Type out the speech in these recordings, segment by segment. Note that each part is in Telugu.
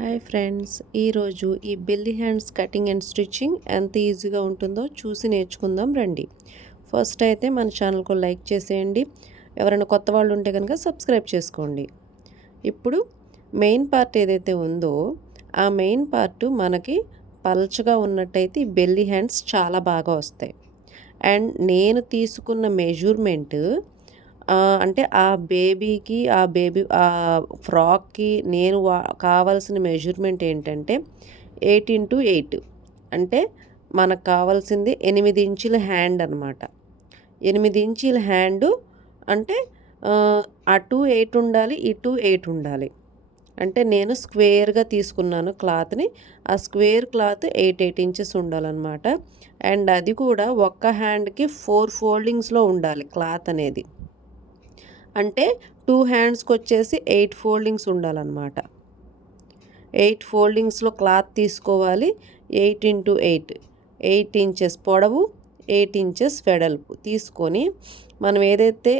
హాయ్ ఫ్రెండ్స్, ఈరోజు ఈ belly hands cutting and stitching ఎంత ఈజీగా ఉంటుందో చూసి నేర్చుకుందాం రండి. ఫస్ట్ అయితే మన ఛానల్కు లైక్ చేసేయండి. ఎవరైనా కొత్త వాళ్ళు ఉంటే కనుక సబ్స్క్రైబ్ చేసుకోండి. ఇప్పుడు మెయిన్ పార్ట్ ఏదైతే ఉందో ఆ మెయిన్ పార్ట్ మనకి పల్చగా ఉన్నట్టయితే ఈ బెల్లీ హ్యాండ్స్ చాలా బాగా వస్తాయి. అండ్ నేను తీసుకున్న మెజర్మెంట్ అంటే ఆ బేబీ ఫ్రాక్‌కి నేను కావాల్సిన మెజర్మెంట్ ఏంటంటే 8x8 అంటే మనకు కావాల్సింది 8 ఇంచుల హ్యాండ్ అనమాట. 8 ఇంచుల హ్యాండు అంటే అటు 8 ఉండాలి, ఇటు 8 ఉండాలి. అంటే నేను స్క్వేర్‌గా తీసుకున్నాను క్లాత్‌ని. ఆ స్క్వేర్ క్లాత్ 8 ఇంచెస్ ఉండాలన్నమాట. అండ్ అది కూడా ఒక్క హ్యాండ్‌కి 4 ఫోల్డింగ్స్‌లో ఉండాలి క్లాత్ అనేది. అంటే 2 హ్యాండ్స్‌కొచ్చేసి 8 ఫోల్డింగ్స్ ఉండాలన్నమాట. 8 ఫోల్డింగ్స్‌లో క్లాత్ తీసుకోవాలి. 8x8 8 ఇంచెస్ పొడవు, 8 ఇంచెస్ వెడల్పు తీసుకొని మనం ఏదైతే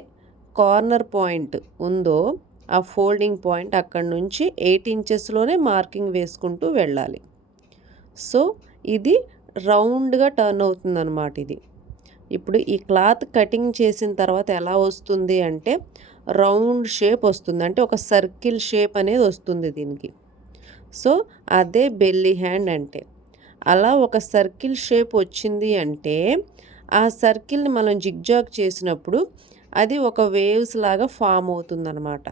కార్నర్ పాయింట్ ఉందో ఆ ఫోల్డింగ్ పాయింట్ అక్కడి నుంచి 8 ఇంచెస్లోనే మార్కింగ్ వేసుకుంటూ వెళ్ళాలి. సో ఇది రౌండ్గా టర్న్ అవుతుందన్నమాట ఇది. ఇప్పుడు ఈ క్లాత్ కటింగ్ చేసిన తర్వాత ఎలా వస్తుంది అంటే రౌండ్ షేప్ వస్తుంది. అంటే ఒక సర్కిల్ షేప్ అనేది వస్తుంది దీనికి. సో అదే బెల్లీ హ్యాండ్ అంటే. అలా ఒక సర్కిల్ షేప్ వచ్చింది అంటే ఆ సర్కిల్ని మనం జిగ్జాగ్ చేసినప్పుడు అది ఒక వేవ్స్ లాగా ఫామ్ అవుతుందన్నమాట.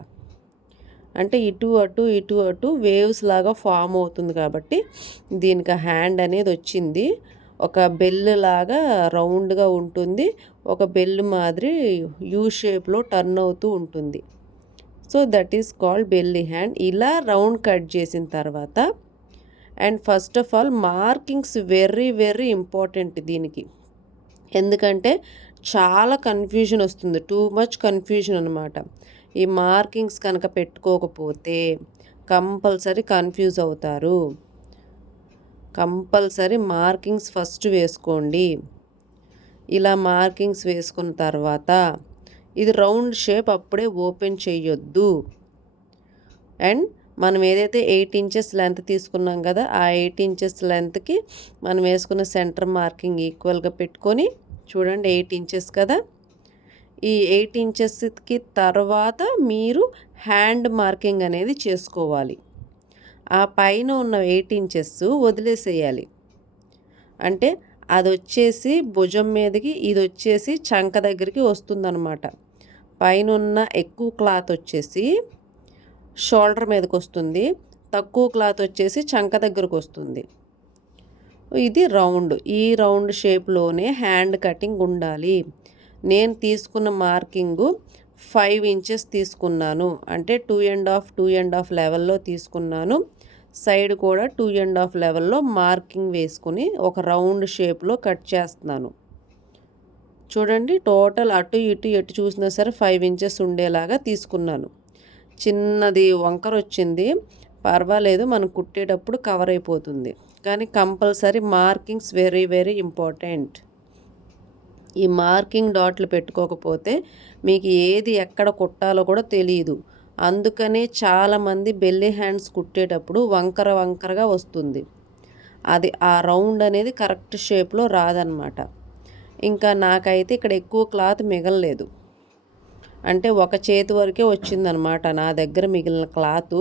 అంటే ఇటు అటు ఇటు అటు వేవ్స్ లాగా ఫామ్ అవుతుంది కాబట్టి దీనికి హ్యాండ్ అనేది వచ్చింది. ఒక బెల్ లాగా రౌండ్గా ఉంటుంది. ఒక బెల్ మాదిరి యూ షేప్లో టర్న్ అవుతూ ఉంటుంది. So that is called belly hand. ఇలా రౌండ్ కట్ చేసిన తర్వాత and first of all markings very very important దీనికి. ఎందుకంటే చాలా కన్ఫ్యూజన్ వస్తుంది. టూ మచ్ కన్ఫ్యూజన్ అనమాట. ఈ మార్కింగ్స్ కనుక పెట్టుకోకపోతే కంపల్సరీ కన్ఫ్యూజ్ అవుతారు. కంపల్సరీ మార్కింగ్స్ ఫస్ట్ వేసుకోండి. ఇలా మార్కింగ్స్ వేసుకున్న తర్వాత ఇది రౌండ్ షేప్ అప్పుడే ఓపెన్ చేయొద్దు. అండ్ మనం ఏదైతే 8 ఇంచెస్ లెంత్ తీసుకున్నాం కదా, ఆ 8 ఇంచెస్ లెంత్కి మనం వేసుకున్న సెంటర్ మార్కింగ్ ఈక్వల్గా పెట్టుకొని చూడండి 8 ఇంచెస్ కదా, ఈ 8 ఇంచెస్కి తర్వాత మీరు హ్యాండ్ మార్కింగ్ అనేది చేసుకోవాలి. ఆ పైన ఉన్న 8 ఇంచెస్ వదిలేసేయాలి. అంటే అది వచ్చేసి భుజం మీదకి, ఇది వచ్చేసి చంక దగ్గరికి వస్తుందన్నమాట. పైన ఉన్న ఎక్కువ క్లాత్ వచ్చేసి షోల్డర్ మీదకి వస్తుంది, తక్కువ క్లాత్ వచ్చేసి చంక దగ్గరకు వస్తుంది. ఇది రౌండ్. ఈ రౌండ్ షేప్లోనే హ్యాండ్ కటింగ్ ఉండాలి. నేను తీసుకున్న మార్కింగు 5 ఇంచెస్ తీసుకున్నాను. అంటే 2.5 లెవెల్లో తీసుకున్నాను. సైడ్ కూడా 2.5 లెవెల్లో మార్కింగ్ వేసుకుని ఒక రౌండ్ షేప్లో కట్ చేస్తున్నాను. చూడండి టోటల్ అటు ఇటు ఎటు చూసినా సరే 5 ఇంచెస్ ఉండేలాగా తీసుకున్నాను. చిన్నది వంకర వచ్చింది, పర్వాలేదు, మనం కుట్టేటప్పుడు కవర్ అయిపోతుంది. కానీ compulsory markings very very important. ఈ మార్కింగ్ డాట్లు పెట్టుకోకపోతే మీకు ఏది ఎక్కడ కుట్టాలో కూడా తెలియదు. అందుకనే చాలామంది బెల్లీ హ్యాండ్స్ కుట్టేటప్పుడు వంకర వంకరగా వస్తుంది. అది ఆ రౌండ్ అనేది కరెక్ట్ షేప్లో రాదనమాట. ఇంకా నాకైతే ఇక్కడ ఎక్కువ క్లాత్ మిగలలేదు. అంటే ఒక చేతి వరకే వచ్చిందనమాట. నా దగ్గర మిగిలిన క్లాతు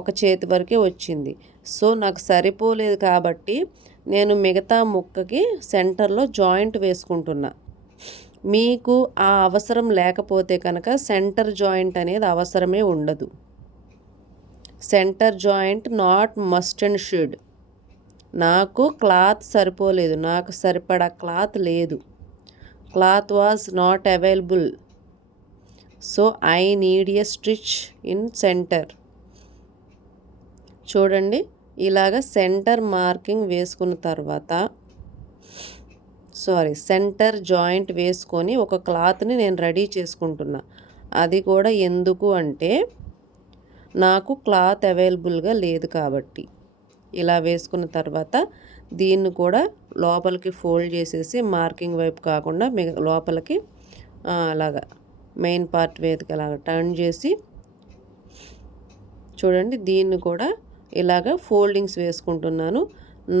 ఒక చేతి వరకే వచ్చింది. సో నాకు సరిపోలేదు కాబట్టి నేను మిగతా ముక్కకి సెంటర్లో జాయింట్ వేసుకుంటున్నా. మీకు ఆ అవసరం లేకపోతే కనుక సెంటర్ జాయింట్ అనేది అవసరమే ఉండదు. Centre joint not must and should. నాకు క్లాత్ సరిపోలేదు, నాకు సరిపడా క్లాత్ లేదు. Cloth was not available. So I need a stitch in centre. చూడండి ఇలాగ సెంటర్ మార్కింగ్ వేసుకున్న తర్వాత సెంటర్ జాయింట్ వేసుకొని ఒక క్లాత్ని నేను రెడీ చేసుకుంటున్నా. అది కూడా ఎందుకు అంటే నాకు క్లాత్ అవైలబుల్గా లేదు కాబట్టి. ఇలా వేసుకున్న తర్వాత దీన్ని కూడా లోపలికి ఫోల్డ్ చేసేసి మార్కింగ్ వైపు కాకుండా లోపలికి అలాగా మెయిన్ పార్ట్ వేదిక అలాగా టర్న్ చేసి చూడండి దీన్ని కూడా ఇలాగా ఫోల్డింగ్స్ వేసుకుంటున్నాను.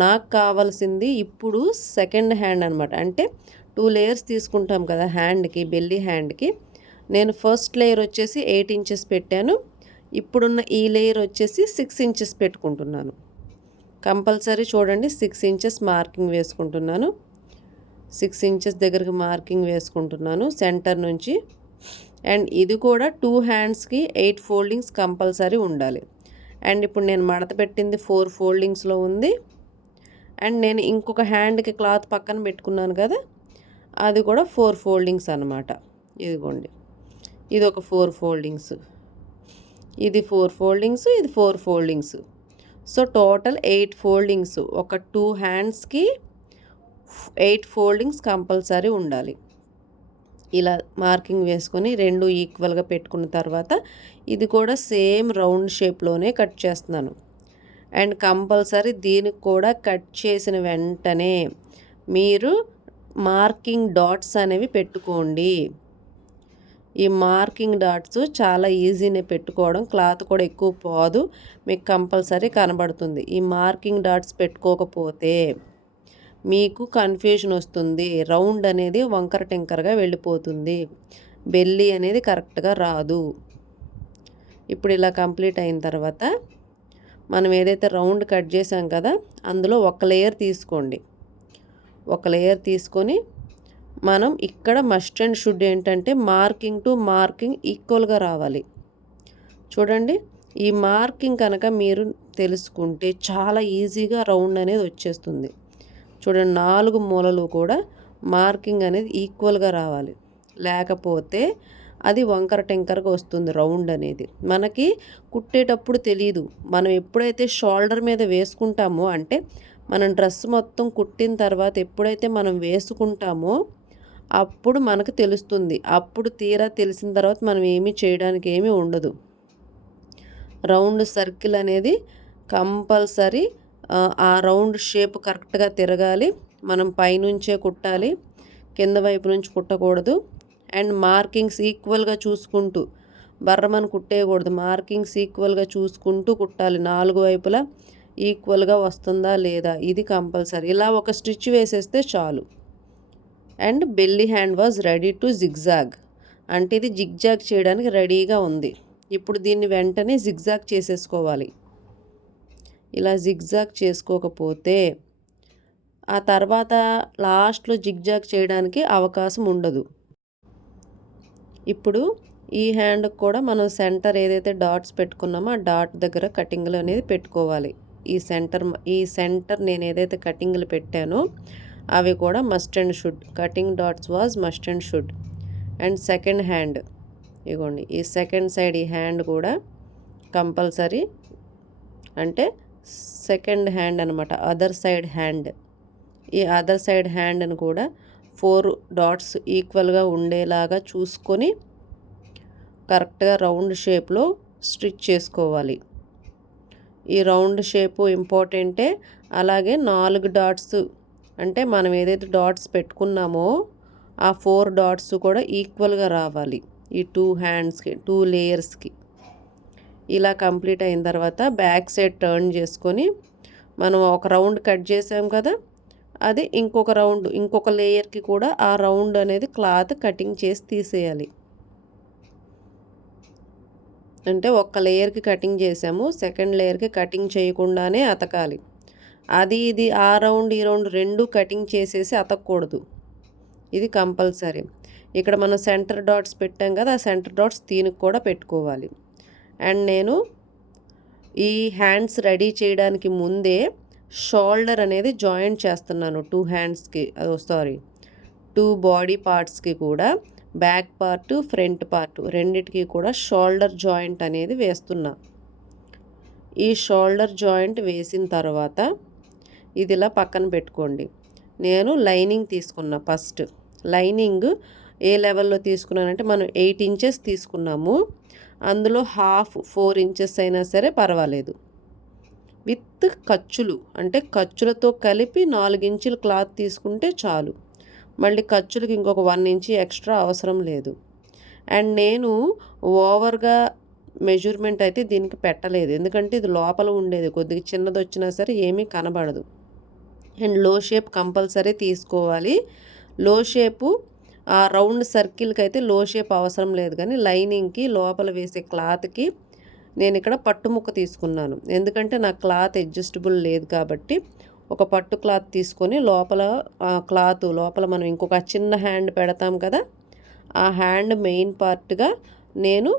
నాకు కావాల్సింది ఇప్పుడు సెకండ్ హ్యాండ్ అనమాట. అంటే 2 లేయర్స్ తీసుకుంటాం కదా హ్యాండ్కి, బెల్లీ హ్యాండ్కి. నేను ఫస్ట్ లేయర్ వచ్చేసి 8 ఇంచెస్ పెట్టాను. ఇప్పుడున్న ఈ లేయర్ వచ్చేసి 6 ఇంచెస్ పెట్టుకుంటున్నాను. కంపల్సరీ చూడండి 6 ఇంచెస్ మార్కింగ్ వేసుకుంటున్నాను. 6 ఇంచెస్ దగ్గరికి మార్కింగ్ వేసుకుంటున్నాను సెంటర్ నుంచి. అండ్ ఇది కూడా 2 హ్యాండ్స్కి 8 ఫోల్డింగ్స్ కంపల్సరీ ఉండాలి. అండ్ ఇప్పుడు నేను మడత పెట్టింది 4 ఫోల్డింగ్స్లో ఉంది. అండ్ నేను ఇంకొక హ్యాండ్కి క్లాత్ పక్కన పెట్టుకున్నాను కదా, అది కూడా 4 ఫోల్డింగ్స్ అనమాట. ఇదిగోండి, ఇది ఒక 4 ఫోల్డింగ్స్, ఇది 4 ఫోల్డింగ్స్, ఇది 4 ఫోల్డింగ్స్. So total 8 foldings. ఒక 2 హ్యాండ్స్కి 8 ఫోల్డింగ్స్ కంపల్సరీ ఉండాలి. ఇలా మార్కింగ్ వేసుకొని 2 ఈక్వల్గా పెట్టుకున్న తర్వాత ఇది కూడా సేమ్ రౌండ్ షేప్లోనే కట్ చేస్తున్నాను. అండ్ కంపల్సరీ దీనికి కూడా కట్ చేసిన వెంటనే మీరు మార్కింగ్ డాట్స్ అనేవి పెట్టుకోండి. ఈ మార్కింగ్ డాట్స్ చాలా ఈజీనే పెట్టుకోవడం, క్లాత్ కూడా ఎక్కువ పోదు, మీకు కంపల్సరీ కనబడుతుంది. ఈ మార్కింగ్ డాట్స్ పెట్టుకోకపోతే మీకు కన్ఫ్యూజన్ వస్తుంది, రౌండ్ అనేది వంకర టింకరగా వెళ్ళిపోతుంది, బెల్లీ అనేది కరెక్ట్గా రాదు. ఇప్పుడు ఇలా కంప్లీట్ అయిన తర్వాత మనం ఏదైతే రౌండ్ కట్ చేసాం కదా, అందులో ఒక లేయర్ తీసుకోండి. ఒక లేయర్ తీసుకొని మనం ఇక్కడ మస్ట్ అండ్ షుడ్ ఏంటంటే మార్కింగ్ టు మార్కింగ్ ఈక్వల్గా రావాలి. చూడండి, ఈ మార్కింగ్ కనుక మీరు తెలుసుకుంటే చాలా ఈజీగా రౌండ్ అనేది వచ్చేస్తుంది. చూడండి, 4 మూలలు కూడా మార్కింగ్ అనేది ఈక్వల్గా రావాలి, లేకపోతే అది వంకర టెంకరగా వస్తుంది రౌండ్ అనేది. మనకి కుట్టేటప్పుడు తెలియదు. మనం ఎప్పుడైతే షోల్డర్ మీద వేసుకుంటామో, అంటే మనం డ్రెస్ మొత్తం కుట్టిన తర్వాత ఎప్పుడైతే మనం వేసుకుంటామో అప్పుడు మనకు తెలుస్తుంది. అప్పుడు తీరా తెలిసిన తర్వాత మనం ఏమీ చేయడానికి ఏమీ ఉండదు. రౌండ్ సర్కిల్ అనేది కంపల్సరీ ఆ రౌండ్ షేప్ కరెక్ట్గా తిరగాలి. మనం పైనుంచే కుట్టాలి, కింద వైపు నుంచి కుట్టకూడదు. అండ్ మార్కింగ్స్ ఈక్వల్గా చూసుకుంటూ బర్రమని కుట్టేయకూడదు. మార్కింగ్స్ ఈక్వల్గా చూసుకుంటూ కుట్టాలి. 4 వైపులా ఈక్వల్గా వస్తుందా లేదా, ఇది కంపల్సరీ. ఇలా ఒక స్టిచ్ వేసేస్తే చాలు. And belly hand was ready to zigzag, అంటే ఇది జిగ్జాగ్ చేయడానికి రెడీగా ఉంది. ఇప్పుడు దీన్ని వెంటనే జిగ్జాగ్ చేసేసుకోవాలి. ఇలా జిగ్జాగ్ చేసుకోకపోతే ఆ తర్వాత లాస్ట్లో జిగ్జాగ్ చేయడానికి అవకాశం ఉండదు. ఇప్పుడు ఈ హ్యాండ్కి కూడా మనం సెంటర్ ఏదైతే డాట్స్ పెట్టుకున్నామో ఆ డాట్ దగ్గర కటింగ్లు అనేది పెట్టుకోవాలి. ఈ సెంటర్ నేను ఏదైతే కటింగ్లు పెట్టానో అవి కూడా must and should. Cutting dots was must and should. And second hand, ఇగోండి ఈ సెకండ్ సైడ్ ఈ హ్యాండ్ కూడా కంపల్సరీ, అంటే సెకండ్ హ్యాండ్ అనమాట, అదర్ సైడ్ హ్యాండ్. ఈ అదర్ సైడ్ హ్యాండ్ని కూడా 4 డాట్స్ ఈక్వల్గా ఉండేలాగా చూసుకొని కరెక్ట్గా రౌండ్ షేప్లో స్టిచ్ చేసుకోవాలి. ఈ రౌండ్ షేపు ఇంపార్టెంటే. అలాగే 4 డాట్స్, అంటే మనం ఏదైతే డాట్స్ పెట్టుకున్నామో ఆ 4 డాట్స్ కూడా ఈక్వల్గా రావాలి ఈ 2 హ్యాండ్స్కి, 2 లేయర్స్కి. ఇలా కంప్లీట్ అయిన తర్వాత బ్యాక్ సైడ్ టర్న్ చేసుకొని మనం ఒక రౌండ్ కట్ చేసాం కదా, అది ఇంకొక రౌండ్, ఇంకొక లేయర్కి కూడా ఆ రౌండ్ అనేది క్లాత్ కటింగ్ చేసి తీసేయాలి. అంటే ఒక్క లేయర్కి కటింగ్ చేసాము, సెకండ్ లేయర్కి కటింగ్ చేయకుండానే అతకాలి. అది ఇది ఆ రౌండ్ ఈ రౌండ్ 2 కటింగ్ చేసేసి అతకూడదు, ఇది కంపల్సరీ. ఇక్కడ మనం సెంటర్ డాట్స్ పెట్టాం కదా, ఆ సెంటర్ డాట్స్ దీనికి కూడా పెట్టుకోవాలి. అండ్ నేను ఈ హ్యాండ్స్ రెడీ చేయడానికి ముందే షోల్డర్ అనేది జాయింట్ చేస్తున్నాను 2 హ్యాండ్స్కి, 2 బాడీ పార్ట్స్కి కూడా, బ్యాక్ పార్ట్ ఫ్రంట్ పార్ట్ రెండిటికి కూడా షోల్డర్ జాయింట్ అనేది వేస్తున్నా. ఈ షోల్డర్ జాయింట్ వేసిన తర్వాత ఇది ఇలా పక్కన పెట్టుకోండి. నేను లైనింగ్ తీసుకున్నా. ఫస్ట్ లైనింగ్ ఏ లెవెల్లో తీసుకున్నానంటే మనం 8 ఇంచెస్ తీసుకున్నాము, అందులో హాఫ్ 4 ఇంచెస్ అయినా సరే పర్వాలేదు. విత్ ఖర్చులు, అంటే ఖర్చులతో కలిపి 4 ఇంచులు క్లాత్ తీసుకుంటే చాలు. మళ్ళీ ఖర్చులకి ఇంకొక 1 ఇంచ్ ఎక్స్ట్రా అవసరం లేదు. అండ్ నేను ఓవర్గా మెజర్మెంట్ అయితే దీనికి పెట్టలేదు, ఎందుకంటే ఇది లోపల ఉండేది, కొద్దిగా చిన్నది వచ్చినా సరే ఏమీ కనబడదు. అండ్ లో షేప్ కంపల్సరీ తీసుకోవాలి. లో షేపు రౌండ్ సర్కిల్కి అయితే లో షేప్ అవసరం లేదు, కానీ లైనింగ్కి లోపల వేసే క్లాత్కి నేను ఇక్కడ పట్టు ముక్క తీసుకున్నాను. ఎందుకంటే నా క్లాత్ అడ్జస్టబుల్ లేదు కాబట్టి ఒక పట్టు క్లాత్ తీసుకొని లోపల క్లాత్ లోపల మనం ఇంకొక చిన్న హ్యాండ్ పెడతాం కదా, ఆ హ్యాండ్ మెయిన్ పార్ట్గా నేను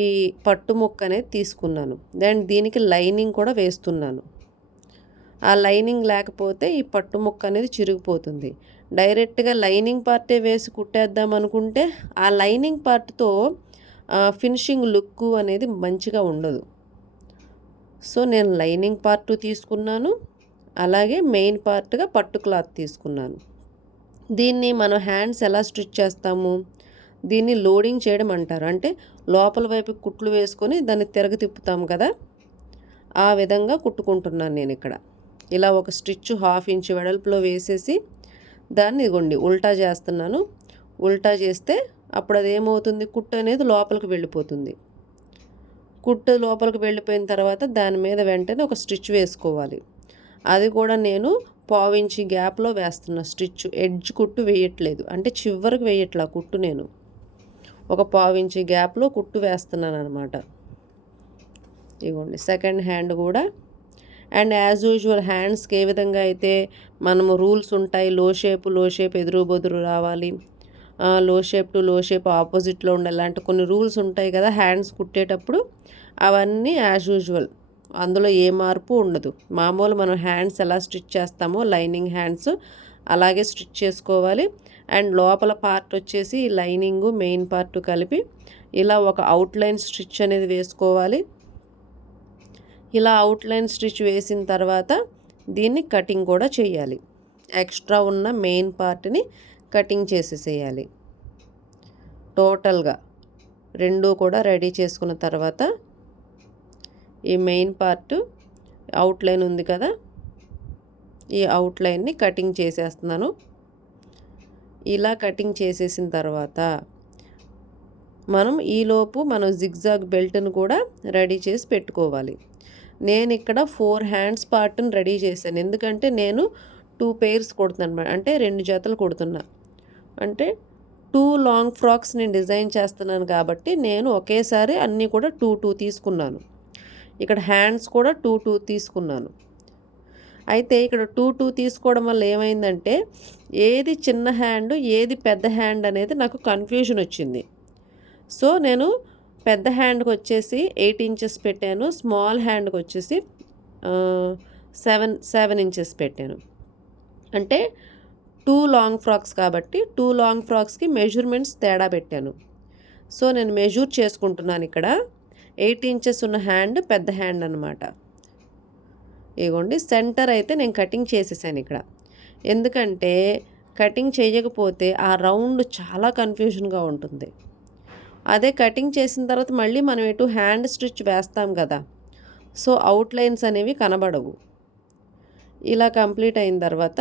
ఈ పట్టు ముక్క అనేది తీసుకున్నాను. దెన్ దీనికి లైనింగ్ కూడా వేస్తున్నాను. ఆ లైనింగ్ లేకపోతే ఈ పట్టు ముక్క అనేది చిరిగిపోతుంది. డైరెక్ట్గా లైనింగ్ పార్టే వేసి కుట్టేద్దాం అనుకుంటే ఆ లైనింగ్ పార్ట్తో ఫినిషింగ్ లుక్ అనేది మంచిగా ఉండదు. సో నేను లైనింగ్ పార్ట్ తీసుకున్నాను, అలాగే మెయిన్ పార్ట్గా పట్టు క్లాత్ తీసుకున్నాను. దీన్ని మనం హ్యాండ్స్ ఎలా స్టిచ్ చేస్తాము, దీన్ని లోడింగ్ చేయడం అంటారు. అంటే లోపల వైపు కుట్లు వేసుకొని దాన్ని తిప్పుతాం కదా, ఆ విధంగా కుట్టుకుంటున్నాను నేను ఇక్కడ. ఇలా ఒక స్టిచ్ 1/2 ఇంచ్ వెడల్పులో వేసేసి దాన్ని ఇదిగోండి ఉల్టా చేస్తున్నాను. ఉల్టా చేస్తే అప్పుడు అది ఏమవుతుంది, కుట్టు అనేది లోపలికి వెళ్ళిపోతుంది. కుట్టు లోపలికి వెళ్ళిపోయిన తర్వాత దాని మీద వెంటనే ఒక స్టిచ్ వేసుకోవాలి. అది కూడా నేను 1/4 ఇంచ్ గ్యాప్లో వేస్తున్నా స్టిచ్. ఎడ్జ్ కుట్టు వేయట్లేదు, అంటే చివరికి వేయట్లా కుట్టు, నేను ఒక 1/4 ఇంచ్ గ్యాప్లో కుట్టు వేస్తున్నాను అనమాట. ఇదిగోండి సెకండ్ హ్యాండ్ కూడా. అండ్ యాజ్ యూజువల్ హ్యాండ్స్కి ఏ విధంగా అయితే మనము రూల్స్ ఉంటాయి, లో షేప్ ఎదురు బొదురు రావాలి, లో షేప్ టు లో షేప్ ఆపోజిట్లో ఉండాలి, ఇలాంటి కొన్ని రూల్స్ ఉంటాయి కదా హ్యాండ్స్ కుట్టేటప్పుడు. అవన్నీ యాజ్ యూజువల్, అందులో ఏ మార్పు ఉండదు. మామూలు మనం హ్యాండ్స్ ఎలా స్టిచ్ చేస్తామో లైనింగ్ హ్యాండ్స్ అలాగే స్టిచ్ చేసుకోవాలి. అండ్ లోపల పార్ట్ వచ్చేసి లైనింగు మెయిన్ పార్ట్ కలిపి ఇలా ఒక అవుట్లైన్ స్టిచ్ అనేది వేసుకోవాలి. ఇలా అవుట్లైన్ స్టిచ్ వేసిన తర్వాత దీన్ని కటింగ్ కూడా చేయాలి. ఎక్స్ట్రా ఉన్న మెయిన్ పార్ట్ని కటింగ్ చేసేసేయాలి. టోటల్గా రెండు కూడా రెడీ చేసుకున్న తర్వాత ఈ మెయిన్ పార్ట్ అవుట్లైన్ ఉంది కదా, ఈ అవుట్లైన్ని కటింగ్ చేసేస్తున్నాను. ఇలా కటింగ్ చేసేసిన తర్వాత మనం ఈలోపు మనం జిగ్జాగ్ బెల్ట్ను కూడా రెడీ చేసి పెట్టుకోవాలి. నేను ఇక్కడ 4 హ్యాండ్స్ పార్ట్ని రెడీ చేశాను, ఎందుకంటే నేను 2 pairs కుడుతున్నాను అనమాట. అంటే 2 జతలు కుడుతున్నా, అంటే 2 లాంగ్ ఫ్రాక్స్ నేను డిజైన్ చేస్తున్నాను కాబట్టి నేను ఒకేసారి అన్నీ కూడా 2 తీసుకున్నాను. ఇక్కడ హ్యాండ్స్ కూడా 2 తీసుకున్నాను. అయితే ఇక్కడ 2 తీసుకోవడం వల్ల ఏమైందంటే ఏది చిన్న హ్యాండ్ ఏది పెద్ద హ్యాండ్ అనేది నాకు కన్ఫ్యూజన్ వచ్చింది. సో నేను పెద్ద హ్యాండ్కి వచ్చేసి 8 ఇంచెస్ పెట్టాను, స్మాల్ హ్యాండ్కి వచ్చేసి 7 ఇంచెస్ పెట్టాను. అంటే 2 లాంగ్ ఫ్రాక్స్ కాబట్టి 2 లాంగ్ ఫ్రాక్స్కి మెజర్మెంట్స్ తేడా పెట్టాను. సో నేను మెజూర్ చేసుకుంటున్నాను ఇక్కడ. 8 ఇంచెస్ ఉన్న హ్యాండ్ పెద్ద హ్యాండ్ అనమాట. ఇగోండి సెంటర్ అయితే నేను కటింగ్ చేసేసాను ఇక్కడ. ఎందుకంటే కటింగ్ చేయకపోతే ఆ రౌండ్ చాలా కన్ఫ్యూజన్గా ఉంటుంది. అదే కటింగ్ చేసిన తర్వాత మళ్ళీ మనం ఎటు హ్యాండ్ స్టిచ్ వేస్తాం కదా, సో అవుట్లైన్స్ అనేవి కనబడవు. ఇలా కంప్లీట్ అయిన తర్వాత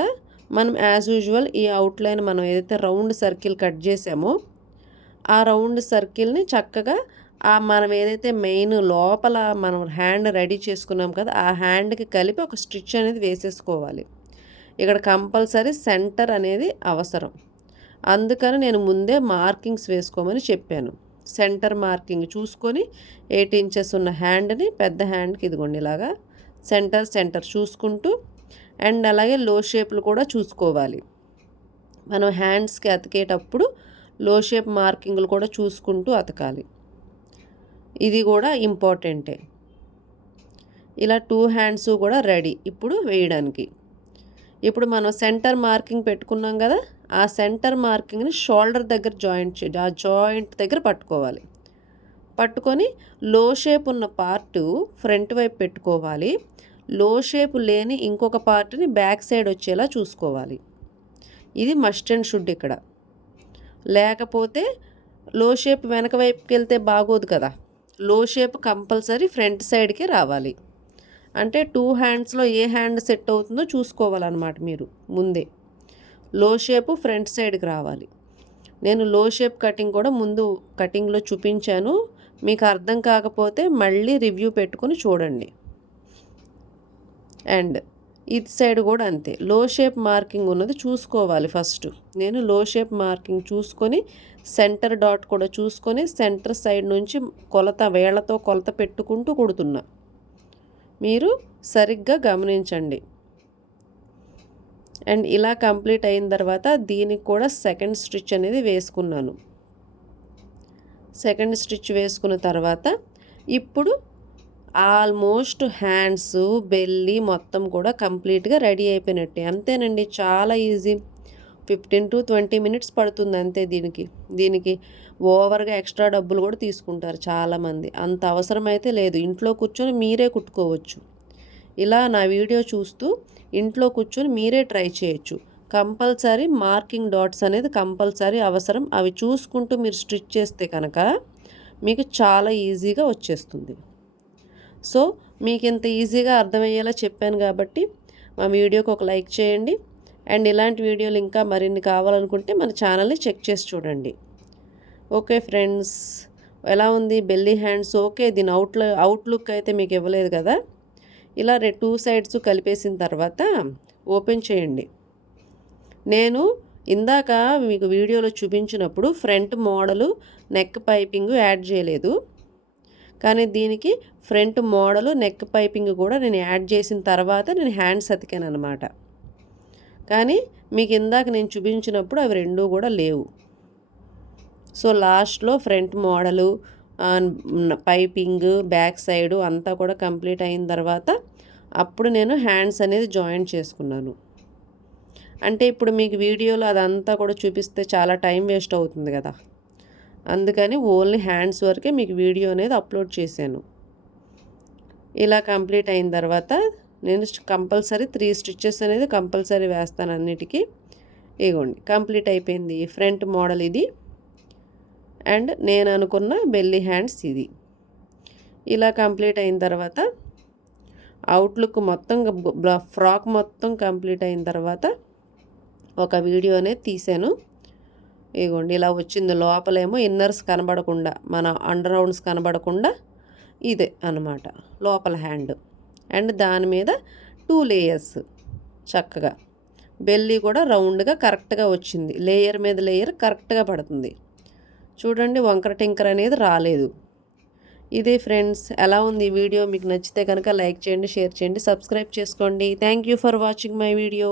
మనం యాజ్ యూజువల్ ఈ అవుట్లైన్ మనం ఏదైతే రౌండ్ సర్కిల్ కట్ చేసామో ఆ రౌండ్ సర్కిల్ని చక్కగా మనం ఏదైతే మెయిన్ లోపల మనం హ్యాండ్ రెడీ చేసుకున్నాం కదా ఆ హ్యాండ్కి కలిపి ఒక స్టిచ్ అనేది వేసేసుకోవాలి. ఇక్కడ కంపల్సరీ సెంటర్ అనేది అవసరం, అందుకని నేను ముందే మార్కింగ్స్ వేసుకోమని చెప్పాను. సెంటర్ మార్కింగ్ చూసుకొని 8 ఇంచెస్ ఉన్న హ్యాండ్ని పెద్ద హ్యాండ్కి ఇదిగోండి ఇలాగా సెంటర్ చూసుకుంటూ, అండ్ అలాగే లో షేప్లు కూడా చూసుకోవాలి. మనం హ్యాండ్స్కి అతికేటప్పుడు లో షేప్ మార్కింగ్లు కూడా చూసుకుంటూ అతకాలి, ఇది కూడా ఇంపార్టెంటే. ఇలా 2 హ్యాండ్స్ కూడా రెడీ ఇప్పుడు వేయడానికి. ఇప్పుడు మనం సెంటర్ మార్కింగ్ పెట్టుకున్నాం కదా, ఆ సెంటర్ మార్కింగ్ని షోల్డర్ దగ్గర జాయింట్ దగ్గర పట్టుకోవాలి. పట్టుకొని లో షేప్ ఉన్న పార్టు ఫ్రంట్ వైపు పెట్టుకోవాలి. లో షేప్ లేని ఇంకొక పార్ట్ని బ్యాక్ సైడ్ వచ్చేలా చూసుకోవాలి. ఇది మస్ట్ అండ్ షుడ్ ఇక్కడ. లేకపోతే లో షేప్ వెనక వైపుకి వెళ్తే బాగోదు కదా, లో షేప్ కంపల్సరీ ఫ్రంట్ సైడ్కి రావాలి. అంటే 2 హ్యాండ్స్లో ఏ హ్యాండ్ సెట్ అవుతుందో చూసుకోవాలన్నమాట మీరు ముందే. లో షేప్ ఫ్రంట్ సైడ్కి రావాలి. నేను లో షేప్ కటింగ్ కూడా ముందు కటింగ్లో చూపించాను, మీకు అర్థం కాకపోతే మళ్ళీ రివ్యూ పెట్టుకొని చూడండి. అండ్ ఇటు సైడ్ కూడా అంతే, లో షేప్ మార్కింగ్ ఉన్నది చూసుకోవాలి ఫస్ట్. నేను లో షేప్ మార్కింగ్ చూసుకొని సెంటర్ డాట్ కూడా చూసుకొని సెంటర్ సైడ్ నుంచి వేళ్లతో కొలత పెట్టుకుంటూ కుడుతున్నా. మీరు సరిగ్గా గమనించండి. అండ్ ఇలా కంప్లీట్ అయిన తర్వాత దీనికి కూడా సెకండ్ స్టిచ్ అనేది వేసుకున్నాను. సెకండ్ స్టిచ్ వేసుకున్న తర్వాత ఇప్పుడు ఆల్మోస్ట్ హ్యాండ్స్, బెల్లి మొత్తం కూడా కంప్లీట్గా రెడీ అయిపోయినట్టే. అంతేనండి, చాలా ఈజీ. 15 to 20 మినిట్స్ పడుతుంది అంతే. దీనికి ఓవర్గా ఎక్స్ట్రా డబ్బులు కూడా తీసుకుంటారు చాలామంది. అంత అవసరం అయితే లేదు, ఇంట్లో కూర్చొని మీరే కుట్టుకోవచ్చు. ఇలా నా వీడియో చూస్తూ ఇంట్లో కూర్చొని మీరే ట్రై చేయొచ్చు. కంపల్సరీ మార్కింగ్ డాట్స్ అనేది కంపల్సరీ అవసరం. అవి చూసుకుంటూ మీరు స్టిచ్ చేస్తే కనుక మీకు చాలా ఈజీగా వచ్చేస్తుంది. సో మీకు ఇంత ఈజీగా అర్థమయ్యేలా చెప్పాను కాబట్టి మా వీడియోకి ఒక లైక్ చేయండి. అండ్ ఇలాంటి వీడియోలు ఇంకా మరిన్ని కావాలనుకుంటే మన ఛానల్ని చెక్ చేసి చూడండి. ఓకే ఫ్రెండ్స్, ఎలా ఉంది బెల్లీ హ్యాండ్స్? ఓకే, దీని అవుట్లుక్ అయితే మీకు ఇవ్వలేదు కదా. ఇలా 2 సైడ్స్ కలిపేసిన తర్వాత ఓపెన్ చేయండి. నేను ఇందాక మీకు వీడియోలో చూపించినప్పుడు front model neck piping add చేయలేదు, కానీ దీనికి ఫ్రంట్ మోడలు నెక్ పైపింగ్ కూడా నేను యాడ్ చేసిన తర్వాత నేను హ్యాండ్స్ అతికాను అనమాట. కానీ మీకు ఇందాక నేను చూపించినప్పుడు అవి రెండూ కూడా లేవు. సో లాస్ట్లో front model, piping, back side అంతా కూడా కంప్లీట్ అయిన తర్వాత అప్పుడు నేను హ్యాండ్స్ అనేది జాయిన్ చేసుకున్నాను. అంటే ఇప్పుడు మీకు వీడియోలో అదంతా కూడా చూపిస్తే చాలా టైం వేస్ట్ అవుతుంది కదా, అందుకని ఓన్లీ హ్యాండ్స్ వరకే మీకు వీడియో అనేది అప్లోడ్ చేశాను. ఇలా కంప్లీట్ అయిన తర్వాత నేను కంపల్సరీ 3 స్టిచ్చెస్ అనేది కంపల్సరీ వేస్తాను అన్నిటికీ. ఇగోండి కంప్లీట్ అయిపోయింది. ఫ్రంట్ మోడల్ ఇది అండ్ నేను అనుకున్న బెల్లీ హ్యాండ్స్ ఇది. ఇలా కంప్లీట్ అయిన తర్వాత అవుట్లుక్ మొత్తం ఫ్రాక్ మొత్తం కంప్లీట్ అయిన తర్వాత ఒక వీడియో అనేది తీశాను. ఇగోండి ఇలా వచ్చింది. లోపలేమో ఇన్నర్స్ కనబడకుండా, మన అండర్ రౌండ్స్ కనబడకుండా ఇదే అన్నమాట లోపల హ్యాండ్. అండ్ దాని మీద 2 లేయర్స్ చక్కగా. బెల్లీ కూడా రౌండ్గా కరెక్ట్గా వచ్చింది. లేయర్ మీద లేయర్ కరెక్ట్గా పడుతుంది. చూడండి, వంకర టింకర్ అనేది రాలేదు. ఇదే ఫ్రెండ్స్, ఎలా ఉంది ఈ వీడియో? మీకు నచ్చితే కనుక లైక్ చేయండి, షేర్ చేయండి, సబ్స్క్రైబ్ చేసుకోండి. Thank you for watching my video.